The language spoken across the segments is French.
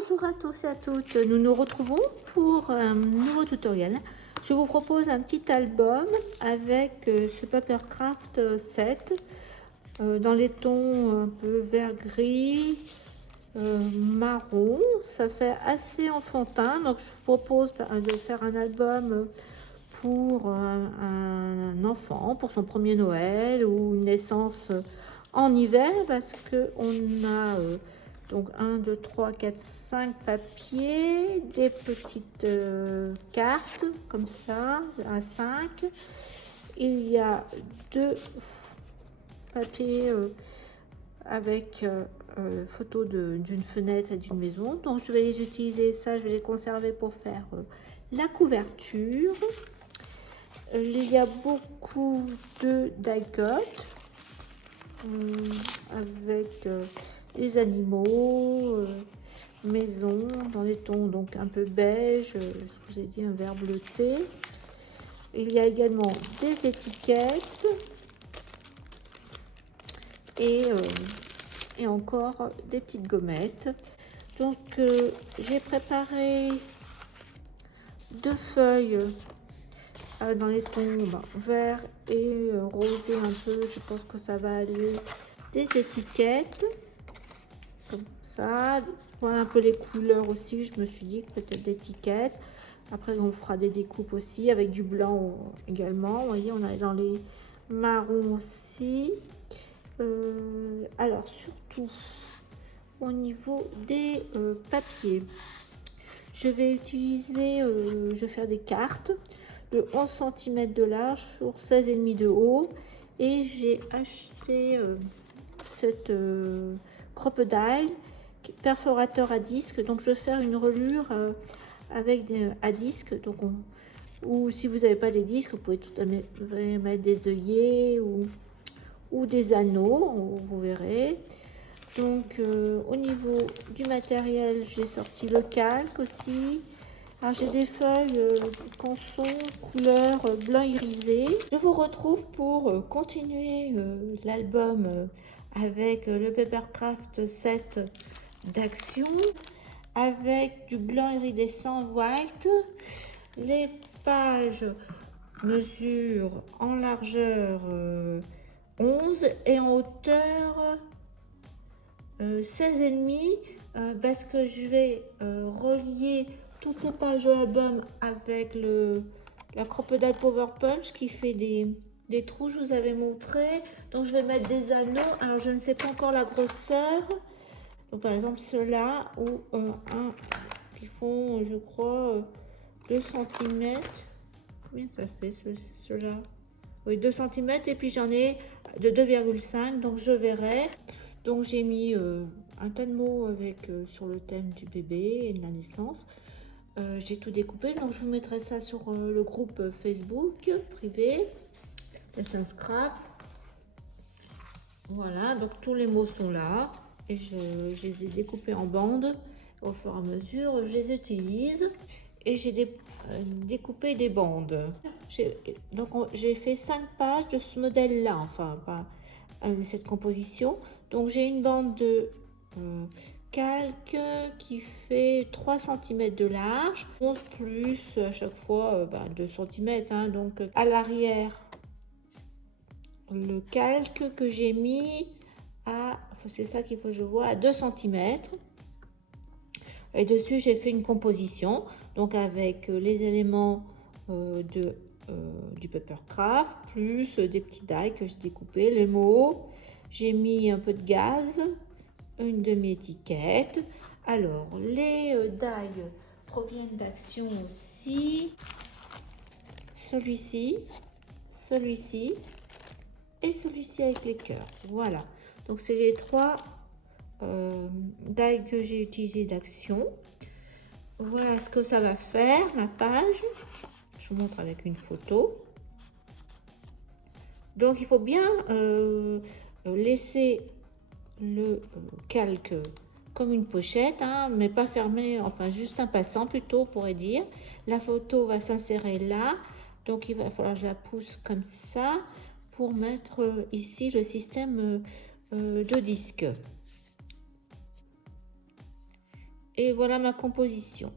Bonjour à tous et à toutes, nous nous retrouvons pour un nouveau tutoriel. Je vous propose un petit album avec ce Papercraft 7 dans les tons un peu vert gris, marron. Ça fait assez enfantin, donc je vous propose de faire un album pour un enfant, pour son premier Noël ou une naissance en hiver, parce que on a donc 1, 2, 3, 4, 5 papiers, des petites cartes comme ça, à 5. Il y a 2 papiers avec photo d'une fenêtre et d'une maison. Donc je vais les utiliser, ça je vais les conserver pour faire la couverture. Il y a beaucoup de die-cut avec des animaux, maison dans les tons donc un peu beige, ce que j'ai dit, un vert bleuté. Il y a également des étiquettes et encore des petites gommettes. Donc j'ai préparé 2 feuilles dans les tons vert et rosé un peu, je pense que ça va aller. Des étiquettes comme ça, voilà un peu les couleurs aussi, je me suis dit que peut-être d'étiquettes. Après on fera des découpes aussi avec du blanc également. Vous voyez, on est dans les marrons aussi. Alors surtout au niveau des papiers, je vais utiliser, je vais faire des cartes de 11 cm de large sur 16,5 de haut, et j'ai acheté cette crocodile perforateur à disque. Donc je vais faire une relure avec à disque. Donc ou si vous n'avez pas des disques, vous pouvez tout à fait mettre des œillets ou des anneaux, vous verrez. Donc au niveau du matériel, j'ai sorti le calque aussi. Alors j'ai des feuilles canson couleur blanc irisé. Je vous retrouve pour continuer l'album avec le Papercraft 7 d'action, avec du blanc iridescent white. Les pages mesurent en largeur 11 et en hauteur 16,5, parce que je vais relier toutes ces pages de l'album avec la Crocodile Power Punch qui fait des trous, je vous avais montré. Donc je vais mettre des anneaux. Alors je ne sais pas encore la grosseur. Donc par exemple ceux-là, ou un qui font, je crois, 2 cm. Combien ça fait ceux-là? Oui, 2 cm, et puis j'en ai de 2,5, donc je verrai. Donc j'ai mis un tas de mots avec sur le thème du bébé et de la naissance. J'ai tout découpé, donc je vous mettrai ça sur le groupe Facebook privé. C'est un scrap. Voilà, donc tous les mots sont là et je les ai découpés en bandes. Au fur et à mesure, je les utilise et j'ai découpé des bandes. Donc j'ai fait 5 pages de ce modèle-là, enfin pas cette composition. Donc j'ai une bande de calque qui fait 3 cm de large, 11 plus à chaque fois 2 cm, hein, donc à l'arrière le calque que j'ai mis à, c'est ça qu'il faut que je vois, à 2 cm, et dessus j'ai fait une composition donc avec les éléments du Papercraft plus des petits die que j'ai découpé, les mots, j'ai mis un peu de gaz, une demi-étiquette. Alors les die proviennent d'Action aussi, celui-ci et celui-ci avec les cœurs. Voilà, donc c'est les 3 die que j'ai utilisé d'Action. Voilà ce que ça va faire, ma page. Je vous montre avec une photo. Donc il faut bien laisser le calque comme une pochette, hein, mais pas fermé, enfin juste un passant plutôt, on pourrait dire. La photo va s'insérer là, donc il va falloir que je la pousse comme ça pour mettre ici le système de disque. Et voilà ma composition.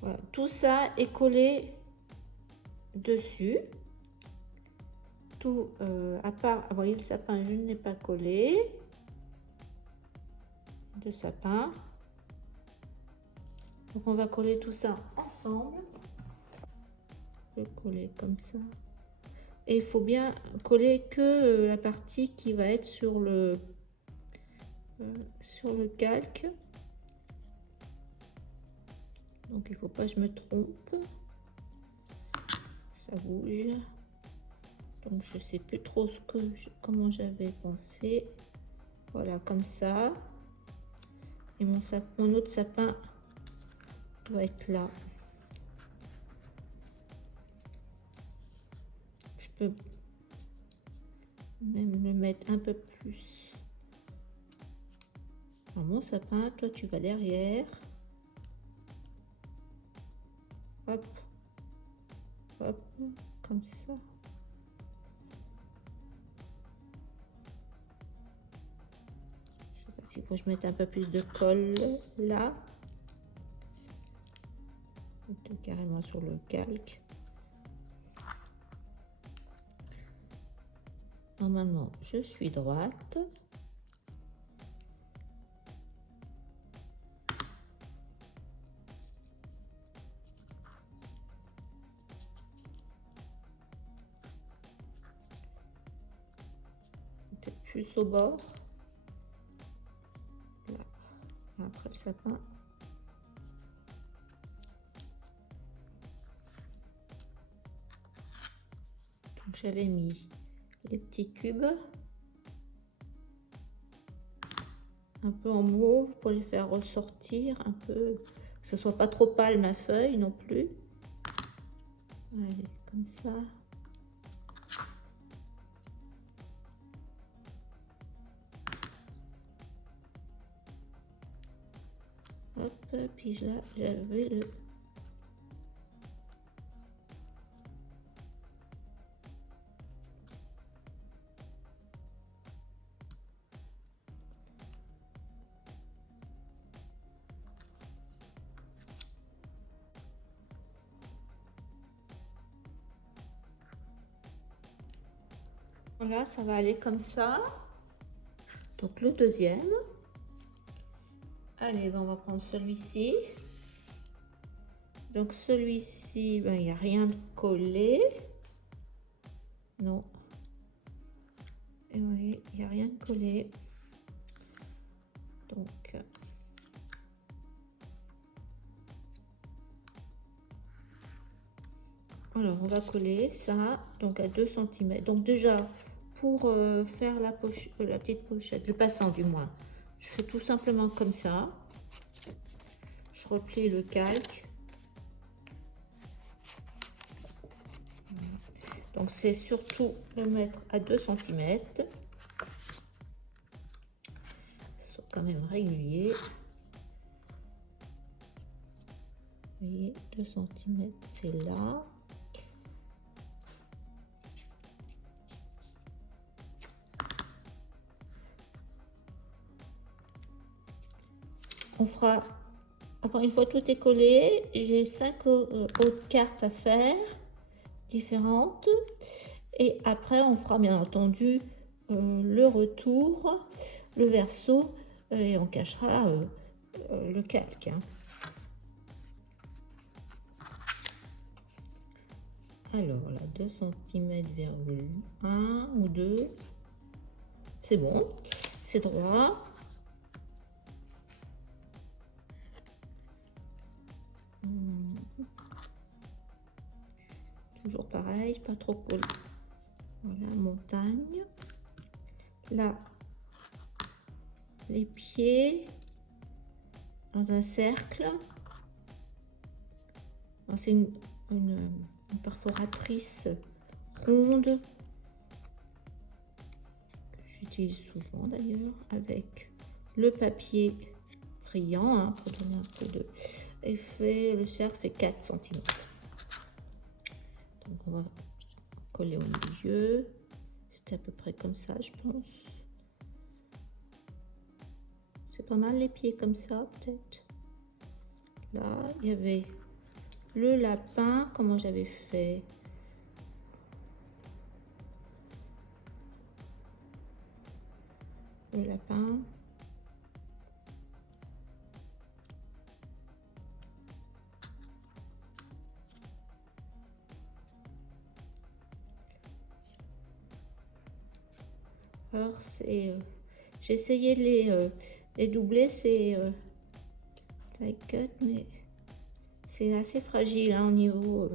Voilà, tout ça est collé dessus. Tout, à part, vous voyez le sapin, je ne l'ai pas collé. De sapin. Donc on va coller tout ça ensemble. Je vais coller comme ça. Et il faut bien coller que la partie qui va être sur le calque. Donc il faut pas que je me trompe. Ça bouge. Donc je sais plus trop comment j'avais pensé. Voilà, comme ça. Et mon autre sapin doit être là. Je peux même le mettre un peu plus. Alors, mon sapin, toi tu vas derrière. Hop, hop, comme ça. Je sais pas s'il faut que je mette un peu plus de colle là. Carrément sur le calque. Normalement, je suis droite. Peut-être plus au bord. Là. Après le sapin. Donc j'avais mis les petits cubes. Un peu en mauve pour les faire ressortir un peu, que ce soit pas trop pâle ma feuille non plus. Allez, comme ça. Hop, puis là j'avais le voilà, ça va aller comme ça. Donc le deuxième. Allez, ben, on va prendre celui-ci. Donc celui-ci, ben, il n'y a rien de collé. Non. Et vous voyez, il n'y a rien de collé. Donc alors on va coller ça donc à 2 cm. Donc déjà pour faire la petite pochette, le passant du moins, je fais tout simplement comme ça. Je replie le calque. Donc c'est surtout le mettre à 2 cm. Soit quand même régulier. Vous voyez, 2 cm c'est là. On fera, après une fois tout est collé, j'ai 5 autres cartes à faire différentes, et après on fera bien entendu le retour, le verso, et on cachera le calque, hein. Alors là, 2 cm,1 ou 2, c'est bon, c'est droit. Toujours pareil, pas trop collé. Voilà, montagne. Là, les pieds dans un cercle. C'est une perforatrice ronde que j'utilise souvent d'ailleurs, avec le papier brillant, hein, pour donner un peu de effet. Le cercle fait 4 cm. Donc on va coller au milieu. C'était à peu près comme ça, je pense. C'est pas mal les pieds comme ça, peut-être. là, il y avait le lapin. Comment j'avais fait? Le lapin. Alors c'est... j'ai essayé de les doubler, c'est taille cut, mais c'est assez fragile hein, au niveau...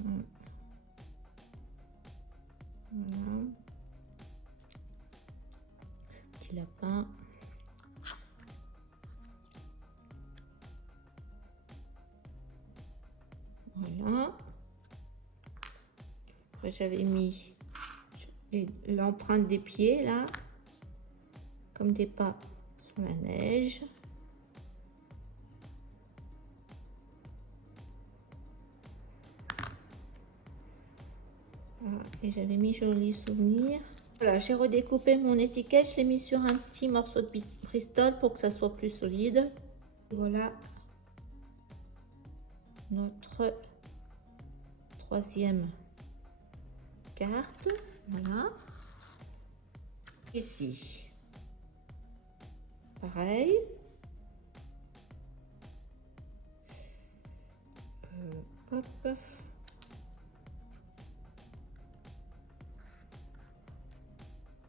voilà. Petit lapin. Voilà. Après j'avais mis l'empreinte des pieds là, comme des pas sur la neige. Voilà. Et j'avais mis joli souvenir. Voilà, j'ai redécoupé mon étiquette, je l'ai mis sur un petit morceau de Bristol pour que ça soit plus solide. Voilà notre troisième carte. Voilà. Ici, pareil. Hop.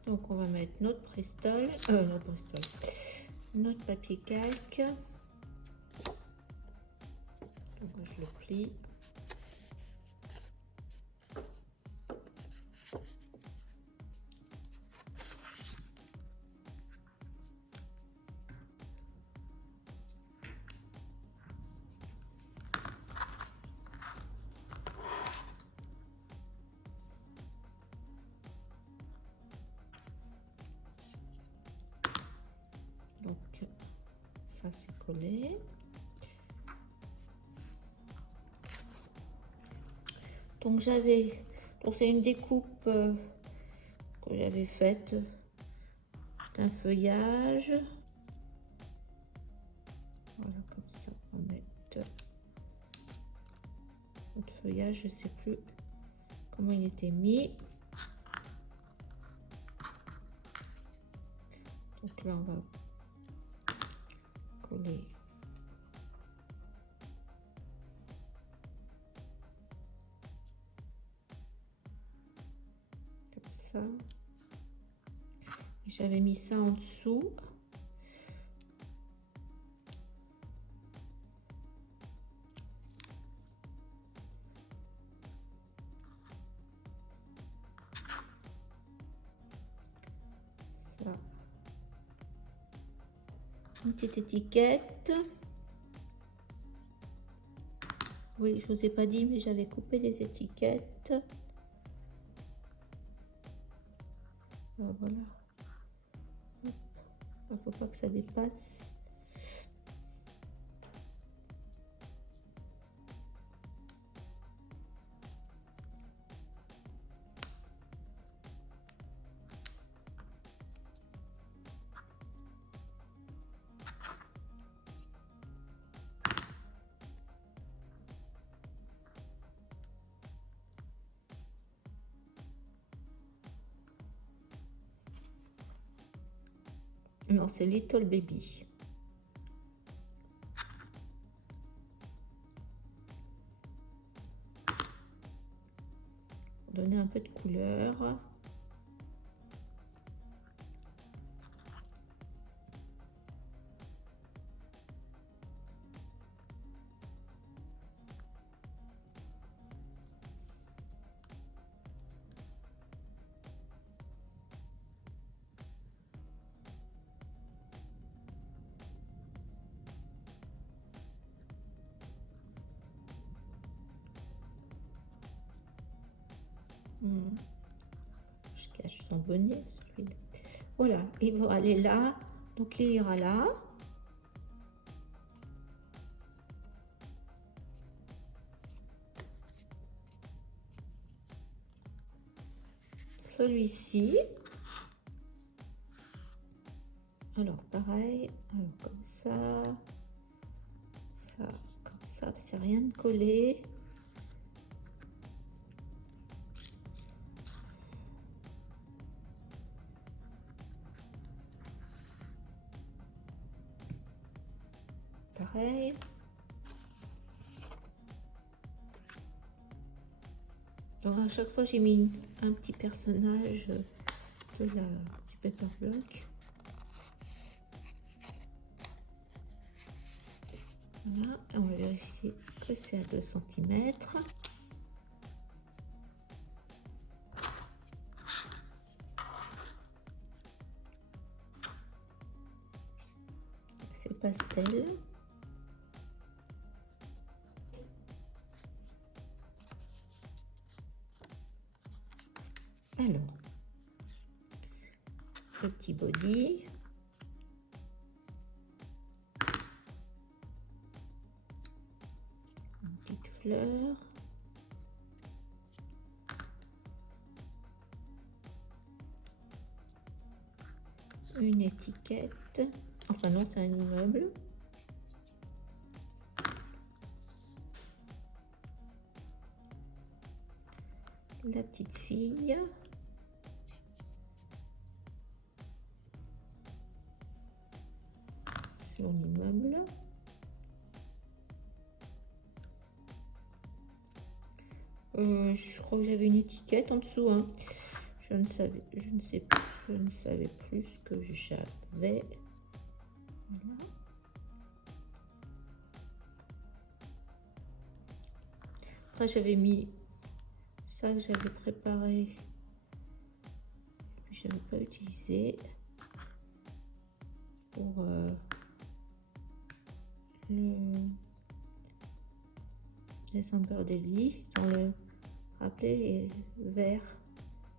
Donc on va mettre notre Bristol, notre papier calque. Donc je le plie. Donc ça c'est collé. Donc c'est une découpe que j'avais faite d'un feuillage. Voilà, comme ça on va mettre notre feuillage, je sais plus comment il était mis. Donc là on va coller comme ça. J'avais mis ça en dessous. Ça. Une petite étiquette. Oui, je vous ai pas dit, mais j'avais coupé les étiquettes. Voilà. Il ne faut pas que ça dépasse. Non, c'est Little Baby. Pour donner un peu de couleur. Je cache son bonnet, celui-là. Voilà, il va aller là. Donc il ira là. Celui-ci. Alors pareil, alors comme ça. ça, comme ça, c'est rien de collé. Pareil. Donc à chaque fois j'ai mis un petit personnage du paper block. Voilà, on va vérifier que c'est à 2 cm. C'est pastel. Alors, le petit body. Une petite fleur. Une étiquette. Enfin non, c'est un immeuble. La petite fille. Sur l'immeuble. Je crois que j'avais une étiquette en dessous. Hein. Je ne savais plus ce que j'avais. Voilà. Après j'avais mis ça que j'avais préparé, je n'avais pas utilisé pour les Amber Daily. Dans le rappelé vert,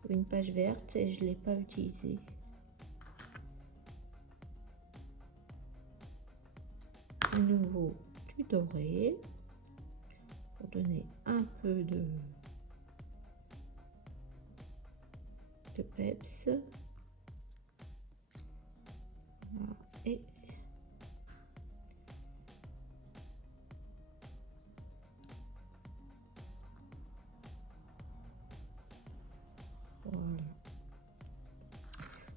une page verte, et je l'ai pas utilisé. À nouveau du doré pour donner un peu de peps. Voilà. Et voilà.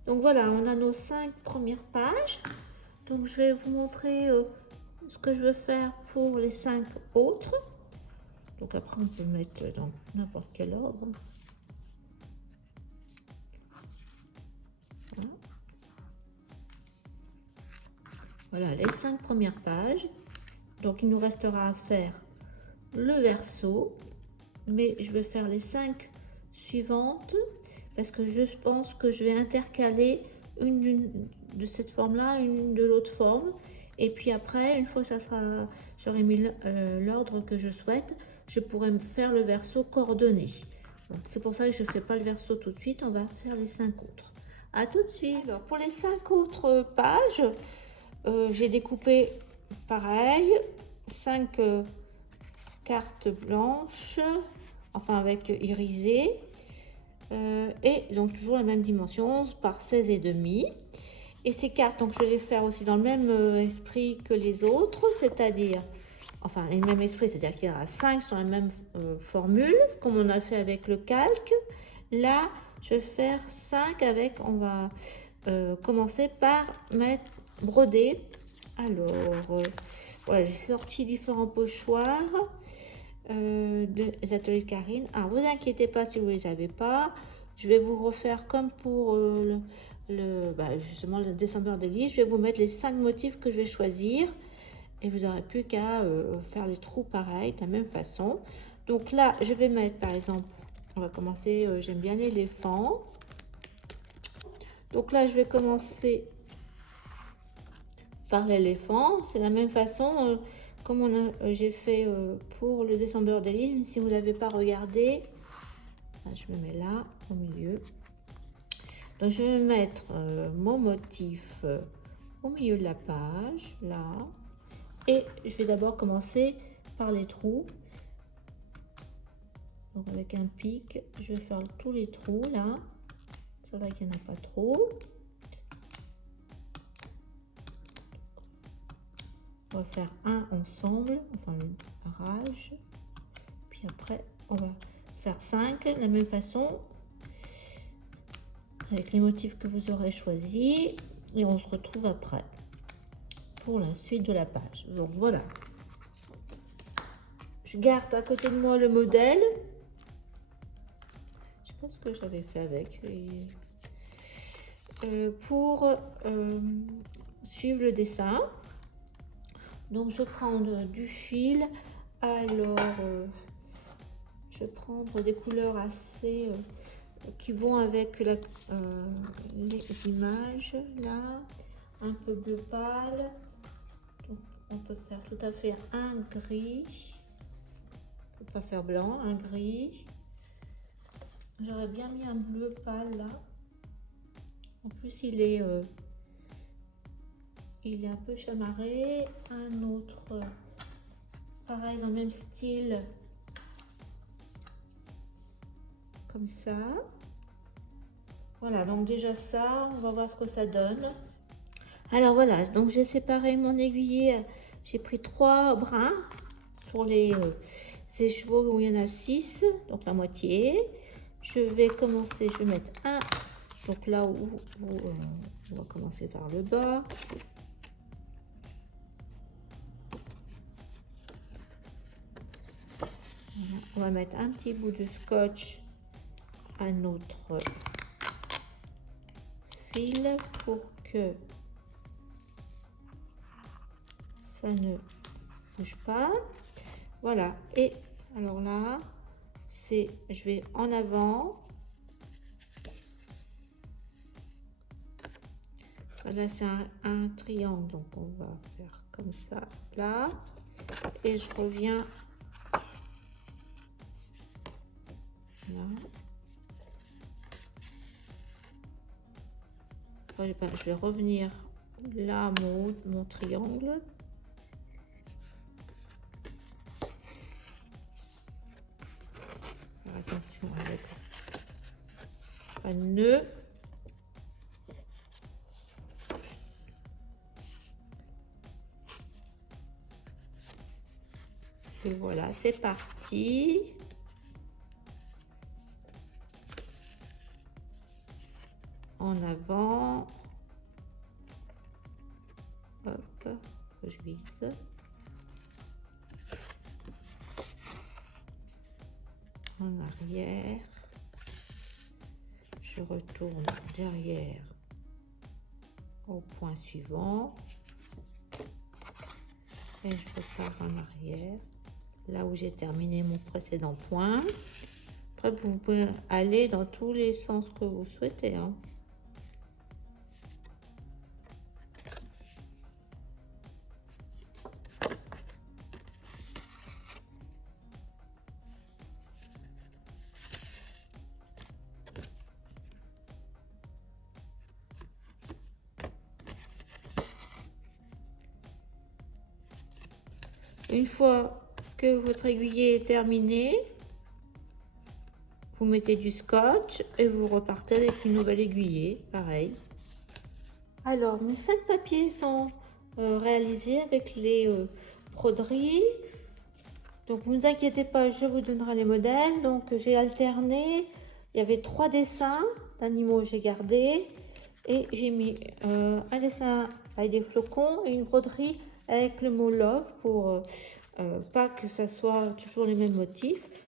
Donc voilà, on a nos 5 premières pages. Donc je vais vous montrer ce que je veux faire pour les 5 autres. Donc après on peut mettre dans n'importe quel ordre. Voilà. Voilà les 5 premières pages. Donc il nous restera à faire le verso, mais je vais faire les 5 suivantes parce que je pense que je vais intercaler une de cette forme là, une de l'autre forme, et puis après une fois que ça sera, j'aurai mis l'ordre que je souhaite, je pourrai me faire le verso coordonné. C'est pour ça que je ne fais pas le verso tout de suite, on va faire les 5 autres. À tout de suite. Alors pour les 5 autres pages, j'ai découpé pareil 5 cartes blanches, enfin avec irisé, et donc toujours la même dimension, 11 par 16,5. Et ces cartes, donc je vais les faire aussi dans le même esprit que les autres, c'est-à-dire, enfin le même esprit, c'est-à-dire qu'il y aura 5 sur la même formule, comme on a fait avec le calque. Là, je vais faire 5 avec, on va commencer par mettre broder. Alors, voilà, j'ai sorti différents pochoirs des ateliers de Karine. Alors, vous inquiétez pas si vous les avez pas. Je vais vous refaire comme pour justement le December Daily. Je vais vous mettre les 5 motifs que je vais choisir. Et vous n'aurez plus qu'à faire les trous pareil, de la même façon. Donc là, je vais mettre par exemple, on va commencer, j'aime bien l'éléphant. Donc là, je vais commencer par l'éléphant. C'est la même façon comme j'ai fait pour le December Daily. Si vous ne l'avez pas regardé, je me mets là au milieu. Donc je vais mettre mon motif au milieu de la page, là. Et je vais d'abord commencer par les trous. Donc avec un pic, je vais faire tous les trous là. C'est vrai qu'il n'y en a pas trop. On va faire un ensemble, enfin le barrage. Puis après, on va faire 5 de la même façon, avec les motifs que vous aurez choisis. Et on se retrouve après pour la suite de la page. Donc voilà. Je garde à côté de moi le modèle. Je sais pas ce que j'avais fait avec. Pour suivre le dessin. Donc je prends du fil. Alors je vais prendre des couleurs assez qui vont avec les images là, un peu bleu pâle. Donc on peut faire tout à fait un gris, on peut pas faire blanc, un gris. J'aurais bien mis un bleu pâle là. En plus il est un peu chamarré. Un autre pareil dans le même style, comme ça. Voilà, donc déjà ça, on va voir ce que ça donne. Alors voilà, donc j'ai séparé mon aiguiller, j'ai pris 3 brins pour ces chevaux où il y en a 6, donc la moitié. Je vais commencer, je vais mettre un, donc là où on va commencer par le bas. Voilà, on va mettre un petit bout de scotch à notre fil pour que ça ne bouge pas. Voilà, et alors là c'est, je vais en avant. Là c'est un triangle, donc on va faire comme ça là, et je reviens là. Je vais revenir là, mon triangle. Faire attention avec pas de nœud. Et voilà, c'est parti. En avant. Hop, je vise. En arrière. Je retourne derrière au point suivant. Et je repars en arrière. Là où j'ai terminé mon précédent point. Après, vous pouvez aller dans tous les sens que vous souhaitez, hein. Une fois que votre aiguillé est terminé, vous mettez du scotch et vous repartez avec une nouvelle aiguillée, pareil. Alors, mes 5 papiers sont réalisés avec les broderies. Donc, vous ne vous inquiétez pas, je vous donnerai les modèles. Donc, j'ai alterné. Il y avait 3 dessins d'animaux, j'ai gardé. Et j'ai mis un dessin avec des flocons et une broderie avec le mot love pour pas que ça soit toujours les mêmes motifs.